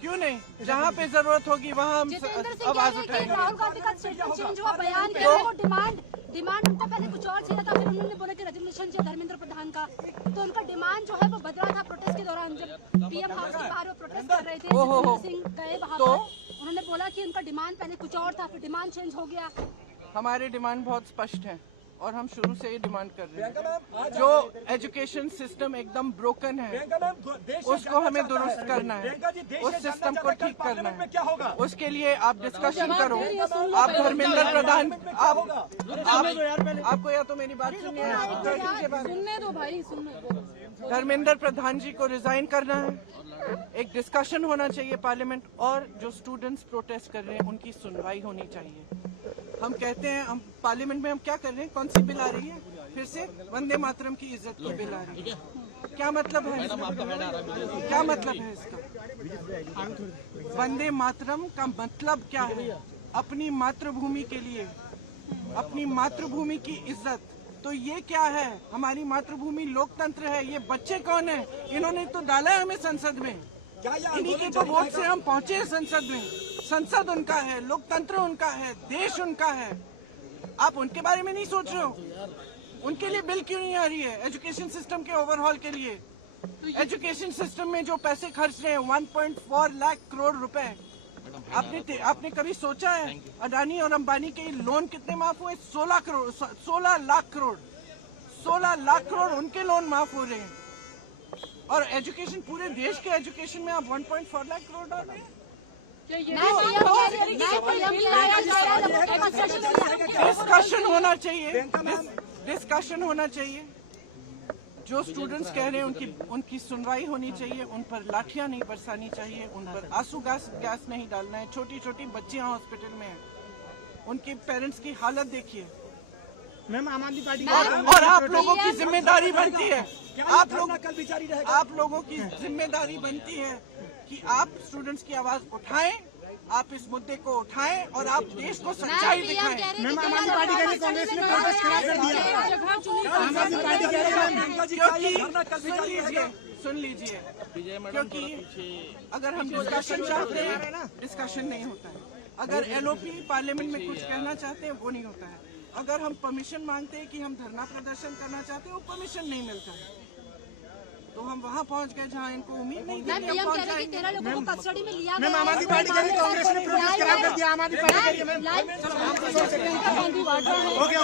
क्यों नहीं? जहाँ पे जरूरत होगी वहाँ हम आवाज उठाएंगे। राहुल गांधी का चेंज हुआ बयान क्या है? वो डिमांड उनको पहले कुछ और चाहिए था, फिर उन्होंने बोला कि रेजिग्नेशन चाहिए धर्मेंद्र प्रधान का, तो उनका डिमांड जो है वो बदला था प्रोटेस्ट के दौरान। जब पीएम हाउस के बाहर वो प्रोटेस्ट कर रहे थे, जितेंद्र सिंह गए वहाँ पर, उन्होंने बोला कि उनका डिमांड पहले कुछ और था, फिर डिमांड चेंज हो गया। हमारे डिमांड बहुत स्पष्ट है और हम शुरू से ही डिमांड कर रहे हैं। जो एजुकेशन सिस्टम एकदम ब्रोकन है उसको हमें दुरुस्त करना है, उस सिस्टम को ठीक करना है। उसके लिए आप डिस्कशन करो। आप धर्मेंद्र प्रधान, आपको या तो मेरी बात सुनिए, सुनने दो भाई, सुनने दो। धर्मेंद्र प्रधान जी को रिजाइन करना है, एक डिस्कशन होना चाहिए पार्लियामेंट, और जो स्टूडेंट्स प्रोटेस्ट कर रहे हैं उनकी सुनवाई होनी चाहिए। हम कहते हैं, हम पार्लियामेंट में हम क्या कर रहे हैं? कौन सी बिल आ रही है? फिर से वंदे मातरम की इज्जत की बिल आ रही है। क्या मतलब है इसका? क्या मतलब है इसका? वंदे मातरम का मतलब क्या है? अपनी मातृभूमि के लिए, अपनी मातृभूमि की इज्जत। तो ये क्या है? हमारी मातृभूमि लोकतंत्र है। ये बच्चे कौन है? इन्होंने तो डाला है हमें संसद में, इन्हीं के तो वोट से हम पहुंचे हैं संसद में। संसद उनका है, लोकतंत्र उनका है, देश उनका है। आप उनके बारे में नहीं सोच रहे हो? उनके लिए बिल क्यों नहीं आ रही है? एजुकेशन सिस्टम के ओवरहॉल के लिए। एजुकेशन सिस्टम में जो पैसे खर्च रहे हैं 1.4 लाख करोड़ रुपए, आपने कभी सोचा है अडानी और अंबानी के लोन कितने माफ हुए? 16 लाख करोड़ 16 लाख करोड़ उनके लोन माफ हो रहे हैं। और एजुकेशन, पूरे देश के एजुकेशन में आप 1.4 लाख करोड़ डाल रहे हैं। डिस्कशन होना चाहिए, डिस्कशन होना चाहिए। जो स्टूडेंट्स कह रहे हैं उनकी सुनवाई होनी चाहिए, उन पर लाठियां नहीं बरसानी चाहिए, उन पर आंसू गैस नहीं डालना है। छोटी छोटी बच्चियां हॉस्पिटल में हैं, उनके पेरेंट्स की हालत देखिए। मैम, आम आदमी पार्टी और आप लोगों की जिम्मेदारी बनती है, आप लोगों की जिम्मेदारी बनती है कि आप स्टूडेंट्स की आवाज उठाएं, आप इस मुद्दे को उठाएं और आप देश को सच्चाई दिखाएं। मैम, आम आदमी पार्टी कह रही कांग्रेस ने प्रोटेस्ट खड़ा कर दिया। आम आदमी पार्टी कह रही है, सुन लीजिए, क्योंकि अगर हम डिस्कशन चाहते हैं, डिस्कशन नहीं होता है। अगर एलओपी पार्लियामेंट में कुछ कहना चाहते हैं, वो नहीं होता है। अगर हम परमिशन मांगते हैं कि हम धरना प्रदर्शन करना चाहते हैं, वो परमिशन नहीं मिलता है। तो हम वहाँ पहुँच गए जहाँ इनको उम्मीद नहीं थी। मैम, आम आदमी पार्टी कह रही कांग्रेस ने प्रोटेस्ट खड़ा कर दिया। आम आदमी पार्टी कह रही है मैम। हो गया।